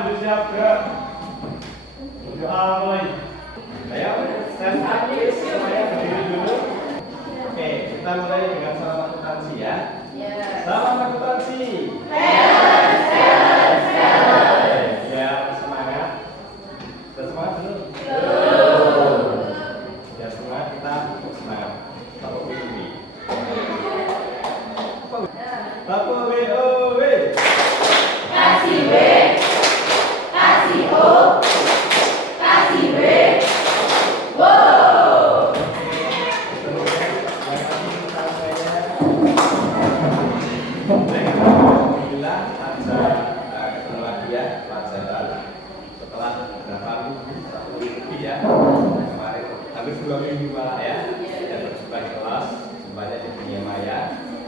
duduk siap gerak. Duduk mulai. Ayo, stand up semuanya berdiri dulu. Oke, kita mulai dengan salam akuntansi ya. Salam akuntansi. Biar semangat. Kita semangat dulu. Biar semangat kita semangat. Tahu ini. Tahu WOW. Kasih B, kasih O, kasih B. Wow. Alhamdulillah ada ketemu lagi ya pelajaran setelah berapa minggu, 1 minggu lebih ya kemarin hampir 2 minggu malah ya dan berjumpa di kelas jumpanya di dunia maya.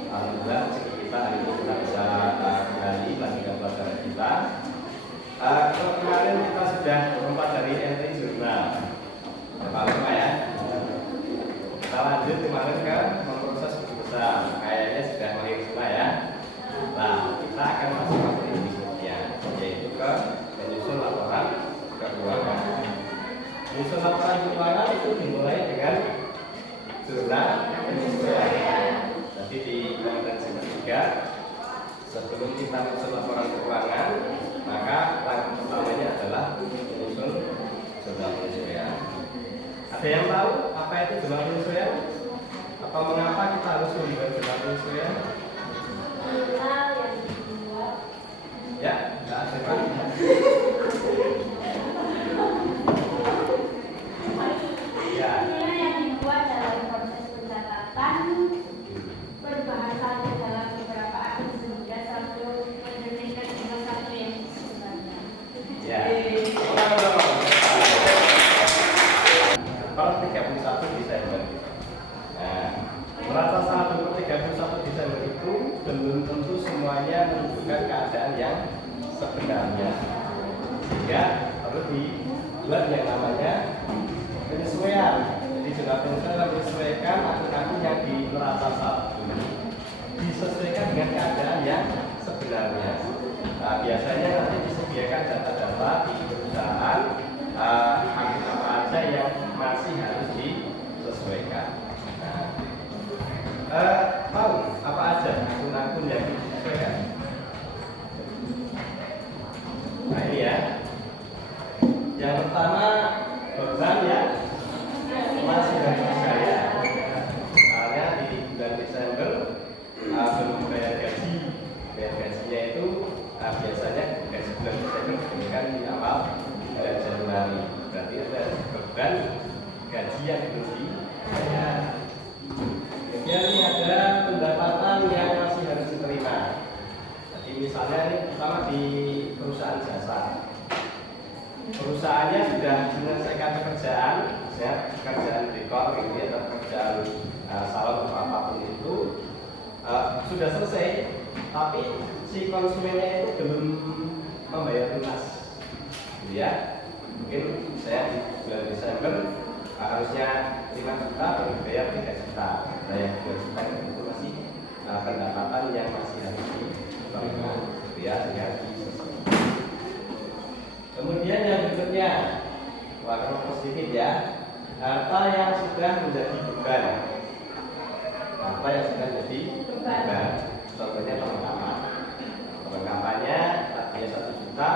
Alhamdulillah kita hari ini kita bisa kembali melanjutkan pelajaran kita. Kalau kemarin kita sudah mempelajari entry jurnal lupa ya. Kita lanjut kemarin ke memproses buku besar, kayaknya sudah mahir semua ya. Nah, kita akan masuk ke berikutnya, yaitu ke menyusun laporan keuangan. Menyusun laporan keuangan itu dimulai dengan jurnal penyesuaian. Jadi di kompetensi ketiga, sebelum kita menyusun laporan keuangan, maka langkah pertamanya adalah menyusun jurnal penyesuaian. Ada yang tahu apa itu jurnal penyesuaian? Atau mengapa kita harus membuat jurnal penyesuaian? Jurnal yang dibuat. Ya, tidak ada Pak. Ya. Jurnal yang dibuat dalam proses pencatatan berbahasa dalam beberapa akun sehingga satu menjadikan jumlah satu yang sebenarnya. Ya. Per 31 Desember. Nah, merasa 1/31 Desember itu belum tentu semuanya menunjukkan keadaan yang sebenarnya, sehingga perlu dibuat yang namanya penyesuaian. Jadi jurnal penyesuaian menyesuaikan akun-akun yang di neraca 1 disesuaikan dengan keadaan yang sebenarnya. Nah, biasanya nanti disediakan data-data di perusahaan akun apa aja yang masih harus disesuaikan. Tahu apa aja akun-akun yang disesuaikan? Nah ini ya. Yang pertama beban ya masih harus dibayar. Misalnya di bulan Desember belum bayar gaji. Bayar gajinya itu biasanya gaji bulan Desember diberikan di awal bulan Januari. Berarti ada beban gaji yang belum dibayar. Kemudian ini ada pendapatan yang masih harus diterima. Jadi misalnya ini pertama di perusahaan jasa. Perusahaannya sudah menyelesaikan pekerjaan, misalnya pekerjaan dekor ini atau pekerjaan salon atau apapun itu sudah selesai, tapi si konsumennya itu belum membayar lunas, gitu ya. Mungkin saya di bulan Desember harusnya 5 juta baru dibayar 3 juta. Nah yang 2 juta itu masih pendapatan yang masih harus diterima, gitu ya, sehingga disesuaikan. Kemudian yang berikutnya, warna positif ya, harta yang sudah menjadi beban. Harta yang sudah menjadi beban. Contohnya perlengkapan. Perlengkapannya tadinya 1 juta,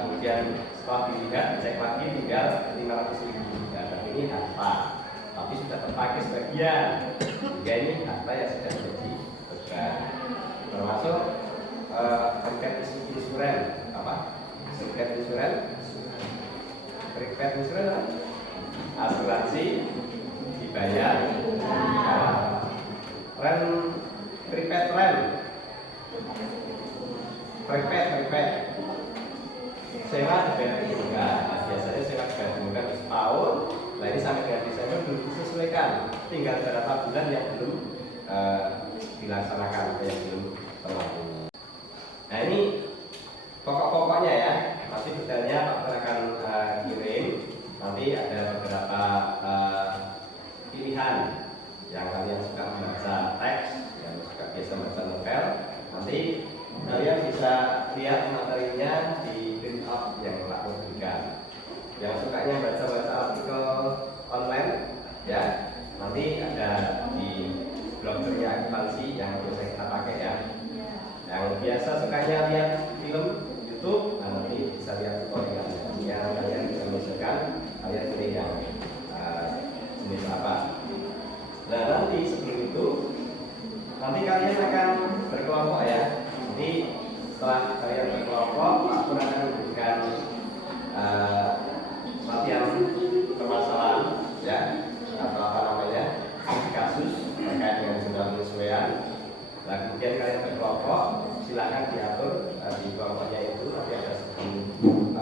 kemudian setelah dilihat, cek lagi tinggal 500.000. Nah, tapi ini harta, tapi sudah terpakai sebagian. Juga ini harta yang sudah menjadi beban. Termasuk terkait insuran apa? Prepaid insurance asuransi dibayar prepaid sewa dibayar juga. Biasanya sewa dibayar juga setahun. Nah ini sampai dengan Desember belum disesuaikan, tinggal beberapa bulan yang belum dilaksanakan, yang belum terlalu. Nah ini pokok-pokoknya ya, masih detailnya Pak akan kirim. Nanti ada beberapa pilihan yang kalian suka membaca teks, yang suka biasa membaca novel. Nanti kalian bisa lihat materinya di biasa sukanya lihat film YouTube, nah nanti bisa lihat tutorial yang kalian bisa menyesuaikan kalian pilih yang jenis apa. Nah nanti sebelum itu nanti kalian akan berkelompok ya. Jadi setelah kalian berkelompok, aku akan memberikan latihan permasalahan ya, atau apa namanya, kasus terkait dengan jurnal penyesuaian. Nah kemudian kalian berkelompok, silakan diatur di kelompoknya itu nanti ada 10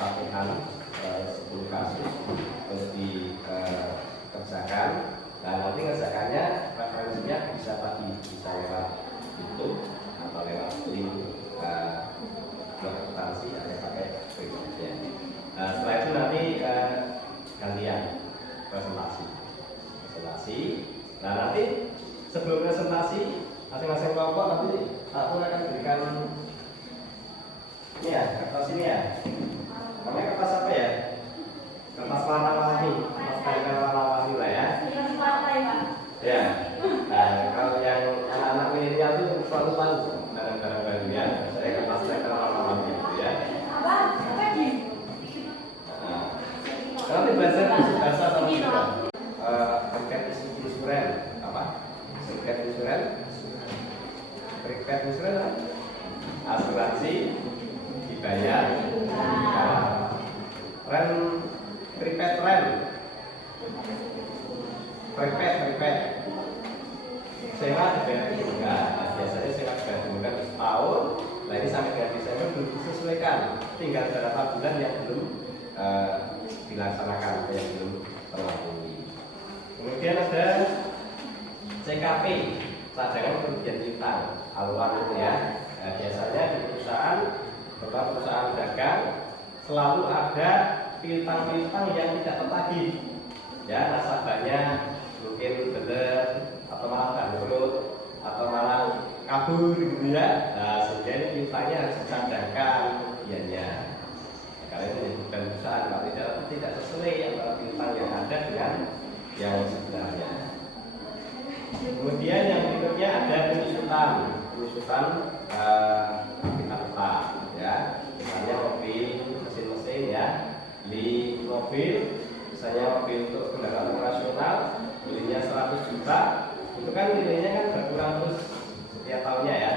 latihan 10 kasus terus dikerjakan. Nah nanti ngerjakannya referensinya bisa tadi bisa lewat YouTube atau lewat link blog akuntansi ada pakai berikutnya. Setelah itu nanti gantian presentasi. Nah nanti sebelum presentasi masing-masing kelompok nanti aku akan berikan ini ya, kertas ini ya. Namanya kertas apa ya? Kertas warna-warni, kertas warna-warni lah ya. Ya. Nah kalau yang anak-anak milenial itu selalu malu barang-barang baru ya. Saya kertas warna-warni gitu ya. Nanti belajar bahasa sama kita. Terkait insuran apa? Terkait insuran asuransi dibayar prepaid sewa dibayar juga. Biasanya sewa dibayar juga setahun. Nah ini sampai dengan Desember belum disesuaikan, tinggal beberapa bulan yang belum dilaksanakan atau yang belum terlampaui. Kemudian ada CKP, cadangan kerugian piutang, aluan itu ya. Biasanya di perusahaan, beberapa perusahaan dagang selalu ada piutang-piutang yang tidak tertagih. Ya, nasabahnya mungkin benar atau malah bangkrut atau malah kabur gitu ya. Nah, sehingga ini piutangnya harus dicadangkan kerugiannya. Karena itu bukan perusahaan, kalau tidak sesuai antara piutang yang ada dengan yang sebenarnya. Kemudian yang berikutnya ada penyusutan kapita ya. Misalnya mobil, mesin-mesin ya. Beli mobil, misalnya mobil untuk kendaraan operasional, belinya 100 juta, itu kan nilainya kan berkurang terus setiap tahunnya ya.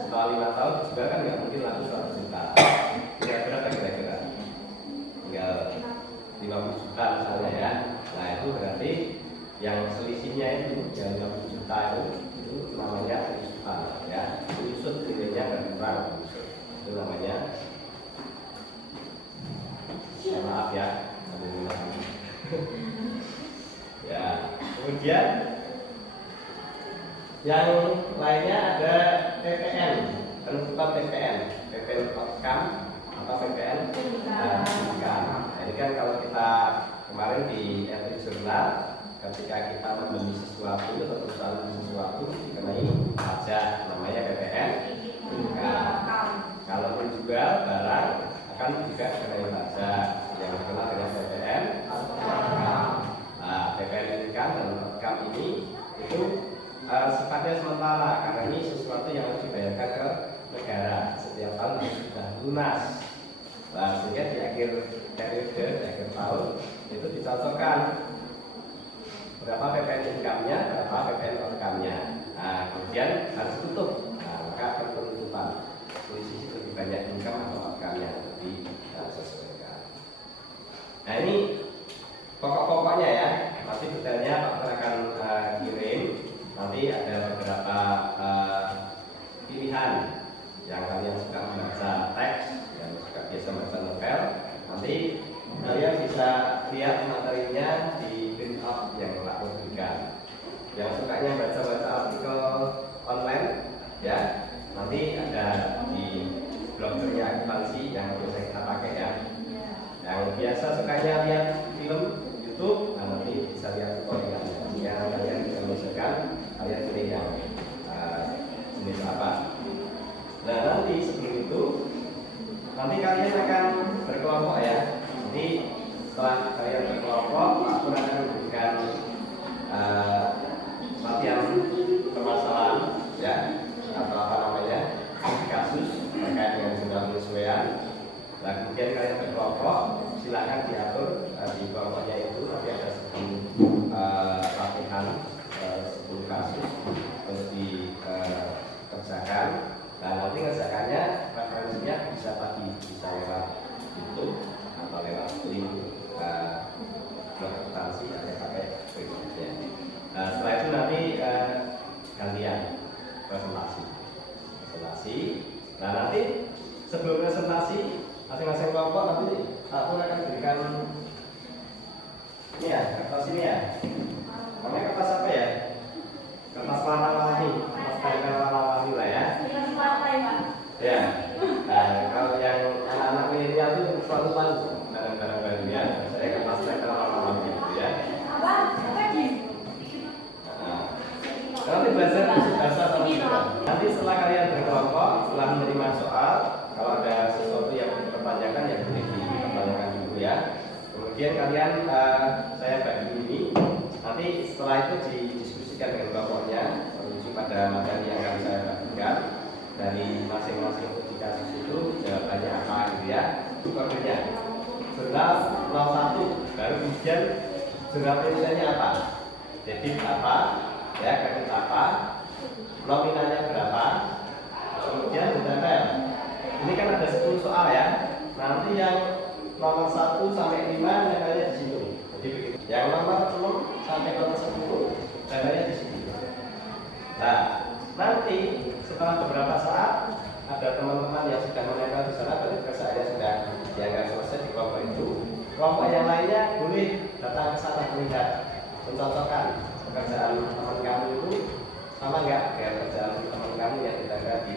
Setelah 5 tahun juga kan nggak mungkin laku 100 juta. Kira-kira tinggal 50 juta misalnya ya. Nah itu berarti yang selisihnya itu yang 50 juta itu namanya penyusutan ya. Penyusut nilainya berkurang, itu namanya. Maaf ya. Ya, kemudian yang lainnya ada PPN, penutupan PPN outcome atau PPN income. Nah, ini kan kalau kita kemarin di entry jurnal, ketika kita membeli sesuatu atau perusahaan membeli sesuatu dikenai pajak namanya PPN income. Kalaupun jual barang akan juga dikenai pajak yang dikenal dengan PPN income. Nah, PPN income dan outcome ini itu sifatnya sementara karena ini sesuatu yang harus dibayarkan ke negara setiap tahun harus sudah lunas. Nah, sehingga di akhir periode, di akhir tahun itu dicocokkan berapa PPN income-nya, berapa PPN outcome-nya. Nah, kemudian harus tutup. Nah, maka penutupan selisih lebih banyak income atau outcome-nya lebih sesuaikan. Nah, ini pokok-pokoknya ya. Nanti detailnya Pak akan kirim. Nanti ada beberapa pilihan yang kalian suka membaca teks, yang suka biasa membaca novel. Nanti kalian bisa lihat materinya di print out yang Pak berikan. Yang sukanya baca-baca artikel online, ya nanti ada di blog akuntansi yang biasa kita pakai ya. Yang biasa sukanya lihat film YouTube, nah nanti bisa lihat tutorial yang kalian bisa menyesuaikan kalian pilih yang jenis apa. Nah nanti sebelum itu nanti kalian akan berkelompok ya. Jadi setelah kalian berkelompok, aku akan memberikan latihan permasalahan ya atau apa presentasi. Nah nanti sebelum presentasi masing-masing kelompok nanti aku akan berikan ini ya, kertas ini ya. Namanya kertas apa ya? Kertas warna-warni, kertas tempel warna-warni lah ya. Yang partai, Pak. Ya. Nah kalau yang anak-anak milenial itu selalu malu barang-barang baru ya. Saya kertas tempel warna-warni gitu ya. Nanti belajar bahasa sama juga. Nanti setelah kalian berkelompok, setelah menerima soal, kalau ada sesuatu yang dipertanyakan ya boleh dipertanyakan dulu ya. Kemudian kalian saya bagi ini. Nanti setelah itu didiskusikan dengan kelompoknya menuju pada materi yang akan saya bagikan. Dari masing-masing uji kasus itu jawabannya apa gitu ya. Kodenya jurnal 01 baru kemudian jurnal penilaiannya apa, debit apa, ya kredit apa, nominalnya berapa, kemudian ditempel. Ini kan ada 10 soal ya. Nanti yang nomor 1 sampai 5 nilainya di sini. Jadi begitu. Yang nomor 6 sampai nomor 10 nilainya di sini. Nah, nanti setelah beberapa saat ada teman-teman yang sudah menempel di sana, berarti kerjaannya sudah dianggap selesai di kelompok itu. Kelompok yang lainnya boleh datang ke sana melihat, mencocokkan pekerjaan teman kamu itu sama enggak dengan pekerjaan teman kamu yang kita di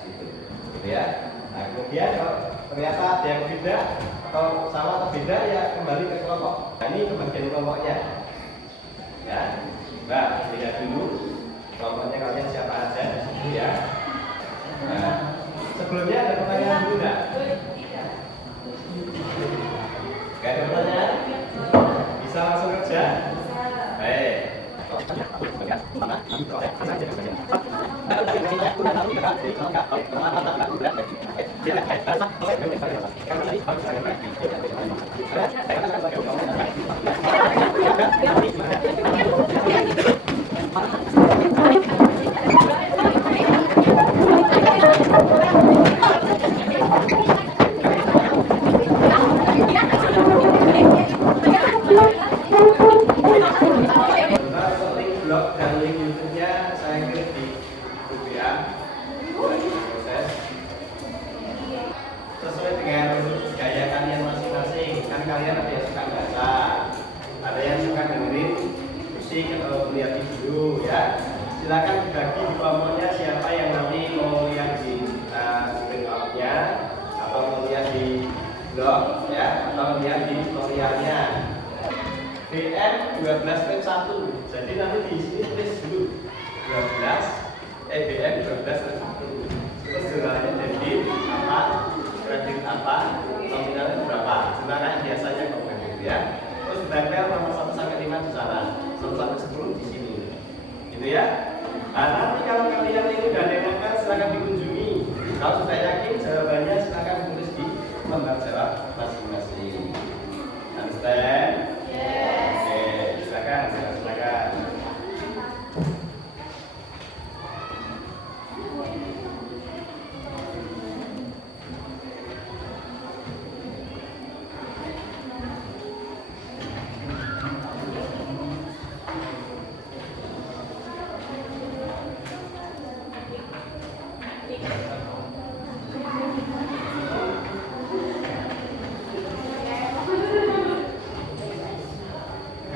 situ, gitu ya. Nah kemudian kalau ternyata ada yang beda atau sama atau beda ya kembali ke kelompok. Nah ini kebagian kelompoknya, ya. Nah lihat dulu kelompoknya kalian siapa aja di situ ya. Nah sebelumnya ada pertanyaan dulu enggak? Gak ada pertanyaan? Bisa langsung kerja? Baik. Blog dan link YouTube-nya saya kirim di grup ya. Proses sesuai dengan gaya kalian masing-masing. Kan kalian ada yang suka baca, ada yang suka dengerin musik atau melihat video ya. Silakan dibagi di kelompoknya siapa yang nanti mau lihat di screen out-nya atau mau lihat di blog ya atau lihat di tutorialnya. BM 12 step 1. Jadi nanti di sini tulis dulu 12 BM 12 step 1. Terus jurnalnya debit apa, kredit apa, nominalnya berapa. Jurnal kayak biasanya kalau gitu ya. Terus ditempel nomor 1 sampai 5 di sana, 1 sampai 10 di sini. Gitu ya. Nah, nanti kalau kalian ini udah nempel silakan dikunjungi. Kalau sudah yakin jawabannya silakan tulis di lembar jawab masing-masing. Understand? Oke, silakan.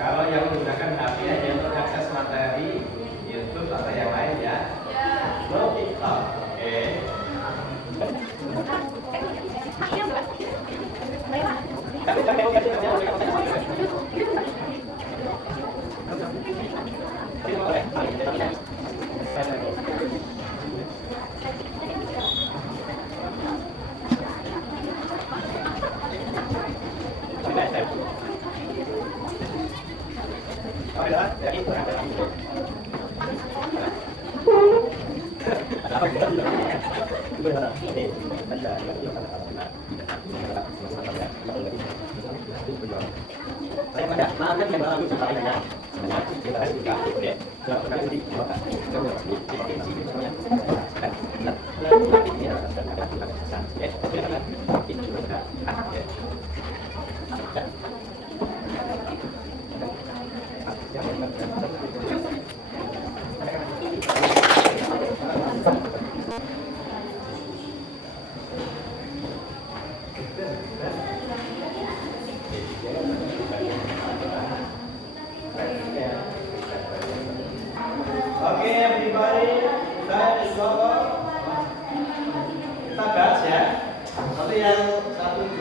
Kalau yang menggunakan HP hanya untuk akses materi YouTube atau yang lain ya. No TikTok. Oke.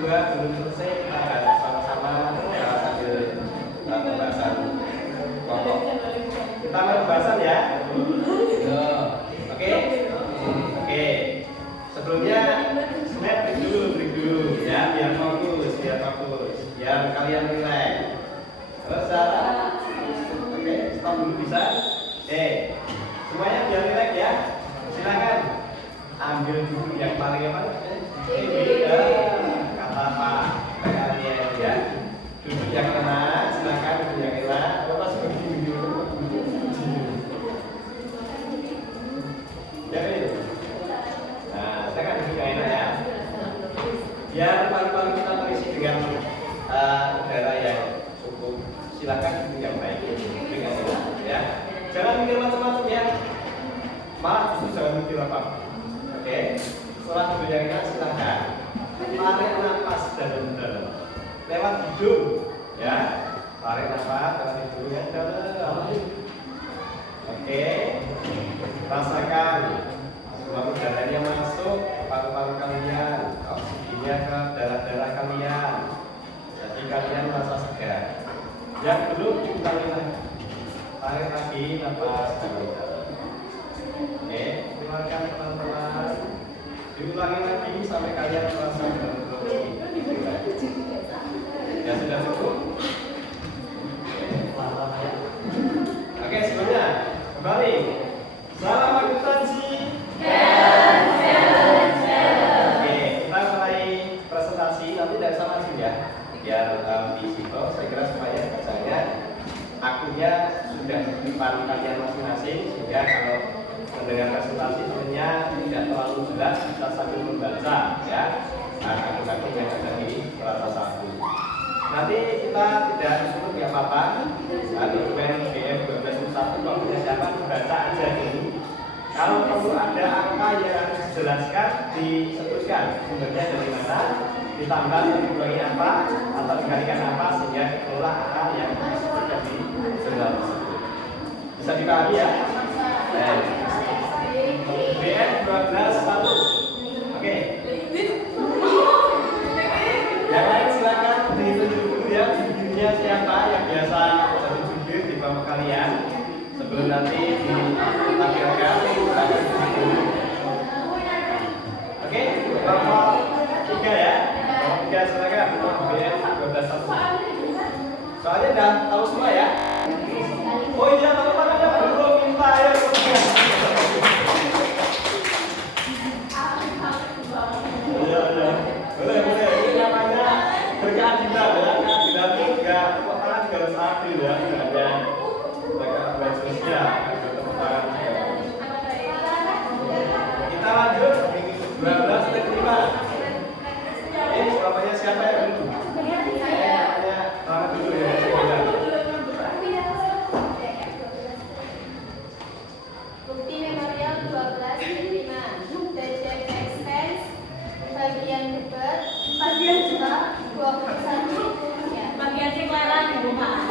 2 belum selesai, kita akan sama-sama sambil pembahasan pokok. Kita mulai pembahasan ya. Oke. Oke. Sebelumnya snap break dulu ya, biar fokus. Biar kalian relax. Terus oke, stop dulu bisa. Semuanya biar relax ya. Silakan ambil dulu yang paling apa? Kata apa? Kalian ya. Duduk yang enak, silakan duduk yang enak. Lepas begini dulu. Ya ini. Nah, silakan duduk yang enak ya. Biar paru-paru kita terisi dengan udara yang cukup. Silakan duduk yang baik dengan enak ya. Jangan mikir macam-macam ya. Malah justru jangan mikir apa. Oke. Setelah duduk yang enak silakan tarik nafas dalam-dalam lewat hidung ya. Tarik nafas lewat hidung yang dalam. Oke. Rasakan semua udaranya masuk ke paru-paru kalian, oksigennya ke darah-darah kalian. Jadi kalian merasa segar. Yang belum diulangi lagi. Tarik lagi nafas dalam-dalam. Oke, keluarkan pelan-pelan. Diulangi lagi sampai kalian merasa benar-benar ya sudah cukup. Oke, sebelumnya kembali. Salam akuntansi. Oke, kita mulai presentasi. Nanti dari sama aja ya. Biar di situ saya kira supaya bacanya akunnya sudah di depan kalian masing-masing, sehingga kalau mendengar presentasi sebenarnya tidak terlalu jelas, kita sambil membaca ya akun-akun yang ada di kelas 1. Nanti kita tidak disuruh ya apa-apa. Dokumen BM 1201 kalau punya siapa dibaca aja dulu. Kalau perlu ada angka yang harus dijelaskan, disebutkan sumbernya dari mana, ditambah dikurangi apa atau dikalikan apa sehingga dikelola angka yang disebutkan di jurnal tersebut. Bisa dipahami ya? BM 1201. Oke. Yang lain silakan ditunjuk dulu ya jubirnya siapa yang biasa jadi jubir di bawah kalian sebelum nanti ditampilkan. Oke, kelompok 3 ya. Kelompok 3 silakan. BM 1201. Soalnya udah tahu semua ya. Oh iya, teman-teman ada belum minta ya. Boleh. Ini namanya berkeadilan ya. Keadilan itu enggak tepuk tangan juga harus adil ya. Hanya mereka sosial. Kita lanjut 12 ke 5. Ini jawabannya siapa yang dulu? Namanya tangan dulu ya. Bukti memorial 12/5. Budget expense bagian debat 4.21 ya. Bagian siklaran di rumah.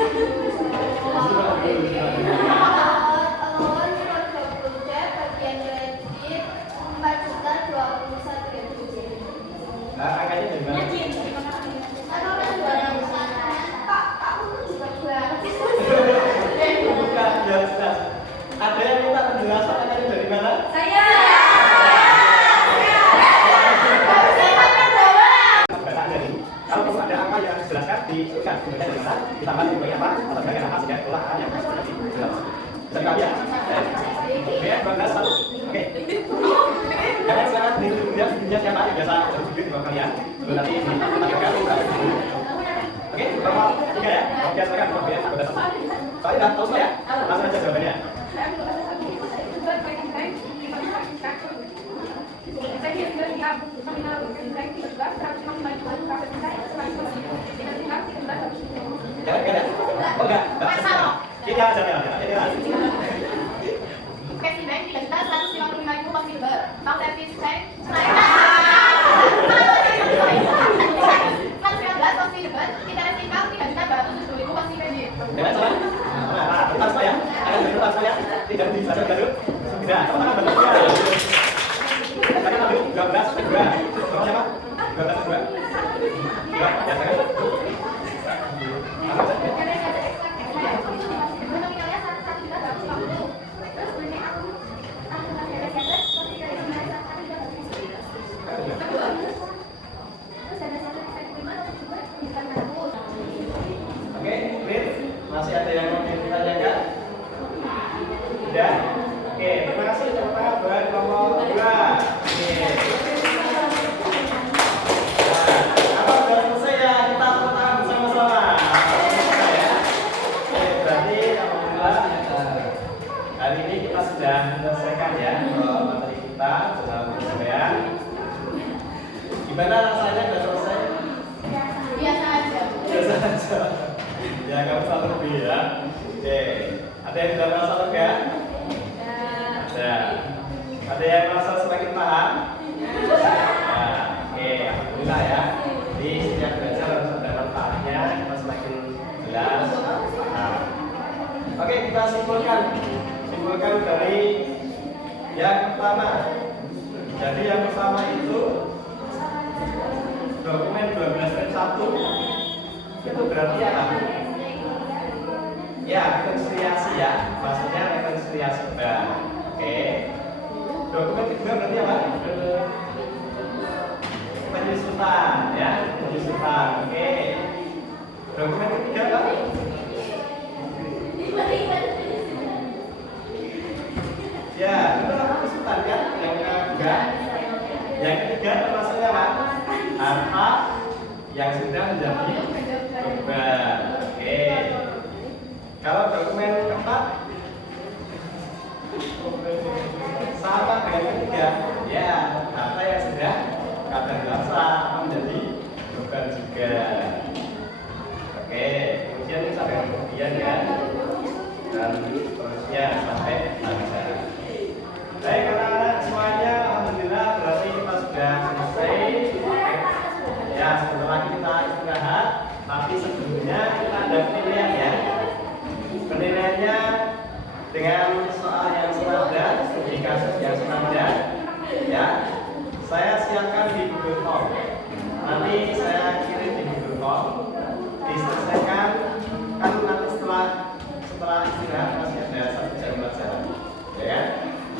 Allowance for budget bagian kredit 4.21. Nah, angkanya dari mana? Bukan, jelas. Ada yang minta penjelasan angkanya dari mana? Saya. Kalau perlu ada angka yang dijelaskan, disebutkan sumbernya dari mana, ditambah nilai apa, atau bagian apa sehingga itulah angka yang sudah dijelaskan. Bisa dikali ya? BM 1201. Oke. Jangan silakan dilihat videonya siapa yang biasa jubir di bawah kalian. Sebelum nanti ditampilkan. Oke, kelompok 3 ya. Oke, silakan kelompok BM 1201. Soalnya udah tahu semua ya? Langsung aja jawabannya. Jangan. Oh enggak. Ini aja. Cash bank 155.000 pasti lebar. Bank service bank 119 pasti lebar. Kita resipal 3.270.000 pasti kredit. Dengan sama? Nah, bentar saya. Akan bentar saya. Tidak dijelaskan dulu. Sudah, teman-teman bentar. Saya ambil 12 kedua. Siapa? 12 kedua. Gimana rasanya udah selesai? Biasa aja. Biasa aja. Ya kamu selalu lebih ya. Oke. Ada yang sudah merasa lega? Ada. Ada yang merasa semakin paham? Nah, oke, alhamdulillah ya. Jadi setiap belajar harus ada manfaatnya, kita semakin jelas. Nah, oke, kita simpulkan. Simpulkan dari yang pertama. Jadi yang pertama itu dokumen 12.1 itu berarti apa? Ya, rekonsiliasi ya. Maksudnya rekonsiliasi. Nah, oke. Dokumen kedua berarti apa? Penyusutan ya, penyusutan. Oke. Dokumen ketiga apa? Ya, itu penyusutan kan? Yang ketiga. Yang ketiga termasuknya apa? Harta yang sudah menjadi beban. Oke. Kalau dokumen keempat sama dengan ketiga, ya harta yang sudah kadaluarsa akan menjadi beban juga. Oke, kemudian ini sampai kemudian ya, dan seterusnya sampai lancar. Baik anak-anak semuanya, alhamdulillah berarti kita sudah selesai. Ya, sebentar lagi kita istirahat. Tapi sebelumnya kita ada penilaian ya. Penilaiannya dengan soal yang senada, studi kasus yang senada. Ya, saya siapkan di Google Form. Nanti saya kirim di Google Form. Diselesaikan kan nanti setelah istirahat masih ada 1 jam pelajaran. Ya kan?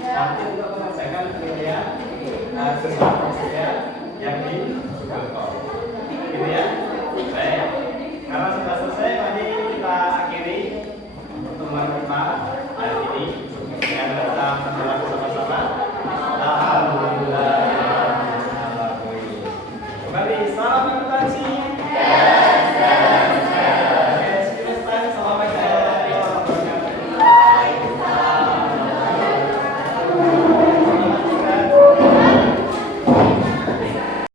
Nanti untuk mengerjakan penilaian sesuatu